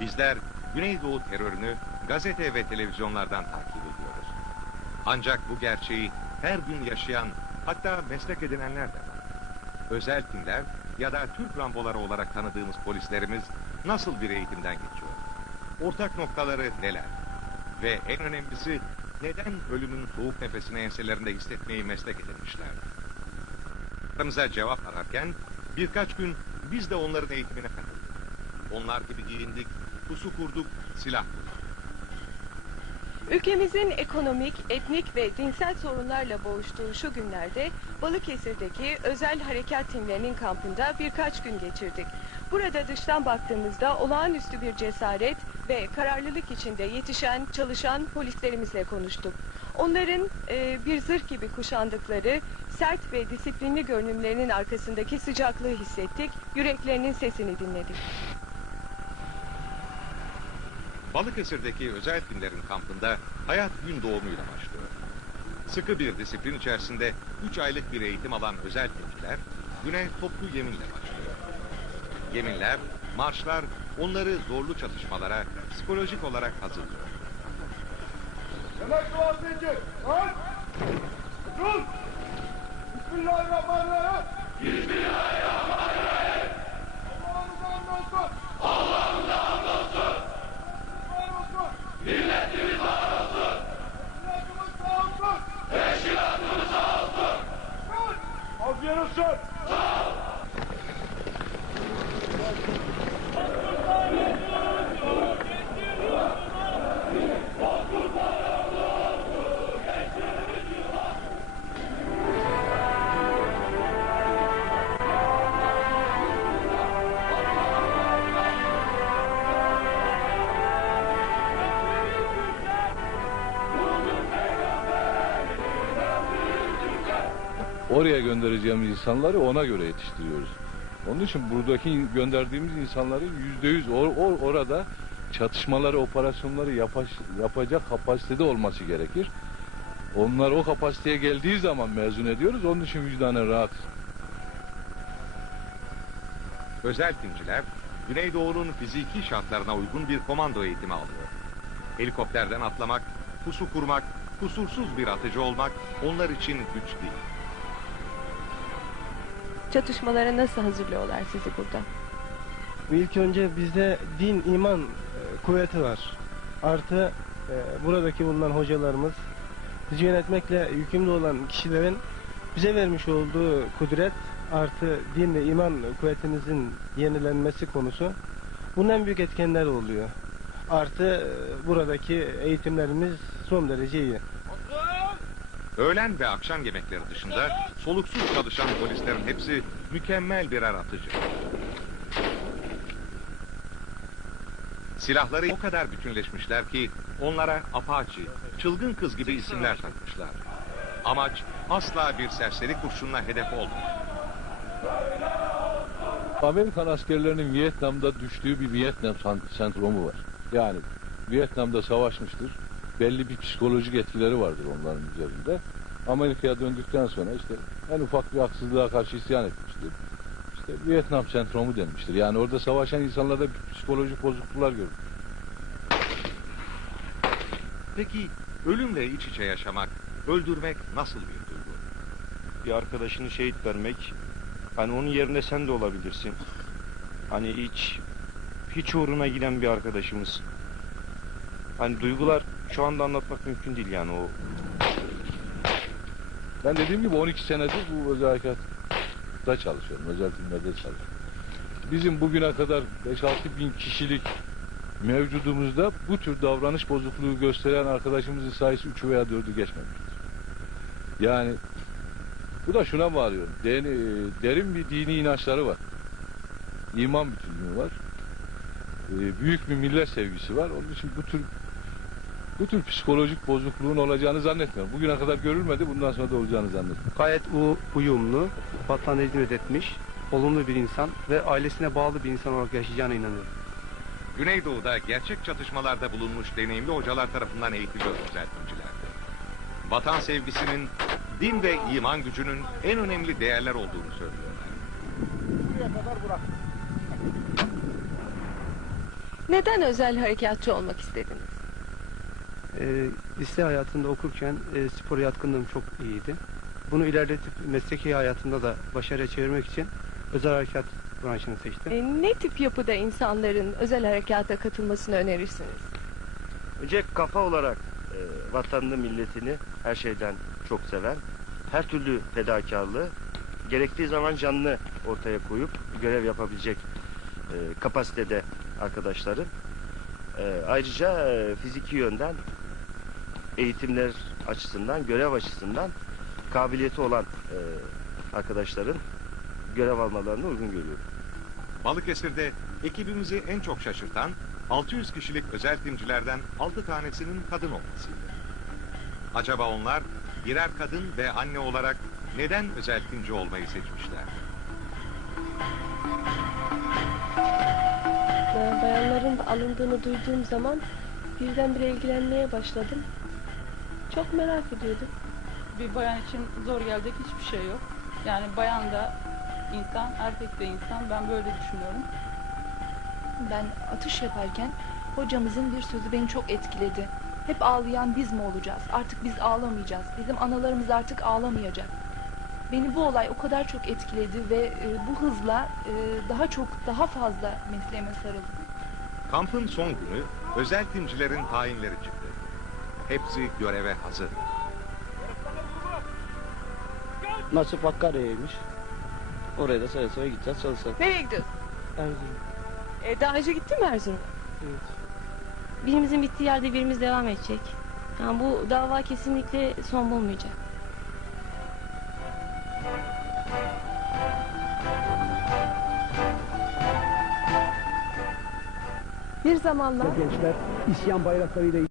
Bizler Güneydoğu terörünü gazete ve televizyonlardan takip ediyoruz. Ancak bu gerçeği her gün yaşayan hatta meslek edinenler de var. Özel timler ya da Türk Ramboları olarak tanıdığımız polislerimiz nasıl bir eğitimden geçiyor? Ortak noktaları neler? Ve en önemlisi neden ölümün soğuk nefesini enselerinde hissetmeyi meslek edinmişler? Sorularımıza cevap ararken birkaç gün biz de onların eğitimine katıldık. Onlar gibi giyindik, pusu kurduk, silah. Ülkemizin ekonomik, etnik ve dinsel sorunlarla boğuştuğu şu günlerde Balıkesir'deki özel harekat timlerinin kampında birkaç gün geçirdik. Burada dıştan baktığımızda olağanüstü bir cesaret ve kararlılık içinde yetişen, çalışan polislerimizle konuştuk. Onların e, bir zırh gibi kuşandıkları sert ve disiplinli görünümlerinin arkasındaki sıcaklığı hissettik, yüreklerinin sesini dinledik. Balıkesir'deki özel timlerin kampında hayat gün doğumuyla başlıyor. Sıkı bir disiplin içerisinde 3 aylık bir eğitim alan özel timciler güne toplu yeminle başlıyor. Yeminler, marşlar onları zorlu çatışmalara psikolojik olarak hazırlıyor. Yemek duası için. Kalk. Dur. Bismillahirrahmanirrahim. Bismillahirrahmanirrahim. Oraya göndereceğimiz insanları ona göre yetiştiriyoruz. Onun için buradaki gönderdiğimiz insanları yüzde yüz or- or- orada çatışmaları, operasyonları yapaş- yapacak kapasitede olması gerekir. Onlar o kapasiteye geldiği zaman mezun ediyoruz. Onun için vicdanen rahat. Özel timciler Güneydoğu'nun fiziki şartlarına uygun bir komando eğitimi alıyor. Helikopterden atlamak, pusu kurmak, kusursuz bir atıcı olmak onlar için güç değil. Çatışmalara nasıl hazırlıyorlar sizi burada? İlk önce bizde din, iman e, kuvveti var. Artı e, buradaki bulunan hocalarımız, bizi yönetmekle yükümlü olan kişilerin bize vermiş olduğu kudret artı din ve iman kuvvetimizin yenilenmesi konusu bunun en büyük etkenler oluyor. Artı e, buradaki eğitimlerimiz son derece iyi. Öğlen ve akşam yemekleri dışında soluksuz çalışan polislerin hepsi mükemmel birer atıcı. Silahları o kadar bütünleşmişler ki onlara Apache, çılgın kız gibi isimler takmışlar. Amaç asla bir serseri kurşunla hedef olmamak. Amerikan askerlerinin Vietnam'da düştüğü bir Vietnam sendromu var. Yani Vietnam'da savaşmıştır. Belli bir psikolojik etkileri vardır onların üzerinde. Amerika'ya döndükten sonra işte en ufak bir haksızlığa karşı isyan etmiştir. İşte Vietnam sendromu denmiştir. Yani orada savaşan insanlarda bir psikolojik bozukluklar görür. Peki ölümle iç içe yaşamak, öldürmek nasıl bir duygu? bir arkadaşını şehit vermek hani onun yerinde sen de olabilirsin. Hani hiç hiç uğruna giden bir arkadaşımız. Hani duygular şu anda anlatmak mümkün değil yani o Ben dediğim gibi 12 senedir bu özel harekatta çalışıyorum. Özel filmlerde çalışıyorum. Bizim bugüne kadar 5-6 bin kişilik mevcudumuzda bu tür davranış bozukluğu gösteren arkadaşımızın sayısı 3 veya 4'ü geçmemiştir. Yani bu da şuna bağlıyor. Den- derin bir dini inançları var. İman bütünlüğü var. Ee, Büyük bir millet sevgisi var. Onun için bu tür bu tür psikolojik bozukluğun olacağını zannetmiyorum. Bugüne kadar görülmedi, bundan sonra da olacağını zannetmiyorum. gayet u- uyumlu, vatana hizmet etmiş, olumlu bir insan ve ailesine bağlı bir insan olarak yaşayacağına inanıyorum. Güneydoğu'da gerçek çatışmalarda bulunmuş deneyimli hocalar tarafından eğitiliyor düzeltimciler. Vatan sevgisinin, din ve iman gücünün en önemli değerler olduğunu söylüyorlar. Neden özel harekatçı olmak istediniz? Ee, lise hayatında okurken e, spor yatkınlığım çok iyiydi. Bunu ilerletip mesleki hayatımda da başarıya çevirmek için özel harekat branşını seçtim. E, ne tip yapıda insanların özel harekata katılmasını önerirsiniz? Önce kafa olarak e, vatanını, milletini her şeyden çok seven, her türlü fedakarlığı gerektiği zaman canlı ortaya koyup görev yapabilecek e, kapasitede arkadaşların. E, ayrıca e, fiziki yönden eğitimler açısından, görev açısından kabiliyeti olan e, arkadaşların görev almalarını uygun görüyorum. Balıkesir'de ekibimizi en çok şaşırtan 600 kişilik özel timcilerden 6 tanesinin kadın olmasıydı. Acaba onlar birer kadın ve anne olarak neden özel timci olmayı seçmişler? Bayanların alındığını duyduğum zaman birdenbire ilgilenmeye başladım. Çok merak ediyordum. bir bayan için zor gelecek hiçbir şey yok. Yani bayan da insan, erkek de insan. Ben böyle düşünüyorum. Ben atış yaparken hocamızın bir sözü beni çok etkiledi. Hep ağlayan biz mi olacağız? Artık biz ağlamayacağız. Bizim analarımız artık ağlamayacak. Beni bu olay o kadar çok etkiledi ve e, bu hızla e, daha çok, daha fazla mesleğime sarıldım. Kampın son günü özel timcilerin tayinleri çıktı. Hepsi göreve hazır. Nasip Hakkari'yeymiş. Oraya da seve seve gideceğiz çalışacağız. Nereye gidiyorsun? Erzurum. E, daha önce gittin mi Erzurum'a? Evet. Birimizin bittiği yerde birimiz devam edecek. Yani bu dava kesinlikle son bulmayacak. Bir zamanlar Gençler isyan bayraklarıyla